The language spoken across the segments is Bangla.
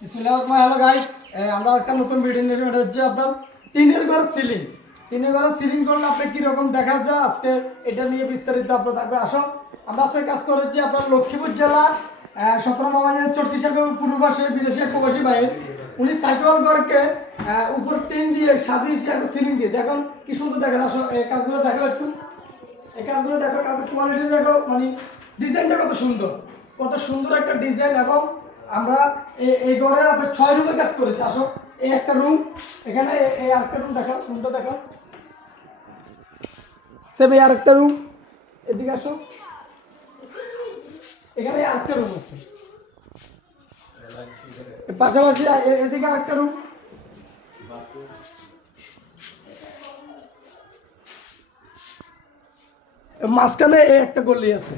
হ্যালো গাইস, আমরা একটা নতুন ভিডিও নিয়ে এটা হচ্ছে আপনার টিনের ঘর সিলিং। টিনের ঘর সিলিং করলে আপনি কীরকম দেখা যায় আজকে এটা নিয়ে বিস্তারিত আপনার থাকবে। আসো আমরা আজকে কাজ করেছি আপনার লক্ষ্মীপুর জেলা 17 মামানের চট্টি সাগর পূর্বপাশে বিদেশি এক প্রবাসী ভাই উনি সাইকেল ঘরকে উপর টিন দিয়ে সাজিয়েছে একটা সিলিং দিয়ে। দেখুন কি সুন্দর দেখা যায়। আসো এই কাজগুলো দেখো একটু, এই কাজগুলো দেখো, কাজের কোয়ালিটি দেখো, মানে ডিজাইনটা কত সুন্দর, কত সুন্দর একটা ডিজাইন। এবং আমরা এই ঘরে আপনার 6 রুমের কাজ করেছি। আসো এই একটা রুম, এখানে এই আরেকটা রুম দেখো, রুমটা দেখো, সেম এই আরেকটা রুম, এদিকে আসো, এখানে আরেকটা রুম আছে, পাশাপাশি এদিকে আরেকটা রুম, মাঝখানে এই একটা গলি আছে।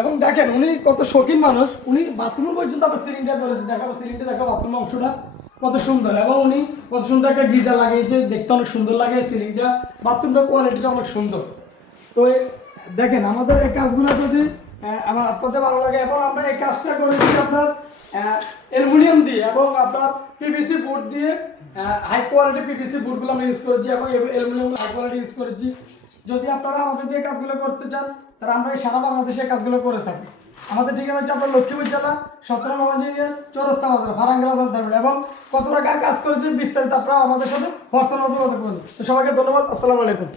এবং দেখেন উনি কত শৌখিন মানুষ, উনি বাথরুম পর্যন্ত আবার সিলিংটা করেছে। দেখাবো সিলিংটা, দেখো বাথরুম অংশটা কত সুন্দর। এবং উনি কত সুন্দর একটা গিজার লাগিয়েছে, দেখতে অনেক সুন্দর লাগে সিলিংটা, বাথরুমটা কোয়ালিটিটা অনেক সুন্দর। তো দেখেন আমাদের এই কাজগুলো যদি আমার আপনাদের ভালো লাগে, এবং আমরা এই কাজটা করেছি আপনার অ্যালুমিনিয়াম দিয়ে এবং আপনার পিভিসি বোর্ড দিয়ে, হাই কোয়ালিটি পিভিসি বোর্ডগুলো আমরা ইউজ করেছি এবং অ্যালুমিনিয়াম হাই কোয়ালিটি ইউজ করেছি। যদি আপনারা আমাদের দিয়ে কাজগুলো করতে চান তাহলে আমরা এই সারা বাংলাদেশে কাজগুলো করে থাকি। আমাদের ঠিকানা হচ্ছে আপনার লক্ষ্মীপুর জেলা 17 মামাজি চৌরাস্তা বাজার ফারাঙ্গেলা জানতে পারবেন। এবং কত টাকা কাজ করেছি বিস্তারিত আপনারা আমাদের সাথে হোয়াটসঅ্যাপ মতো কথা বলুন। তো সবাইকে ধন্যবাদ, আসসালামু আলাইকুম।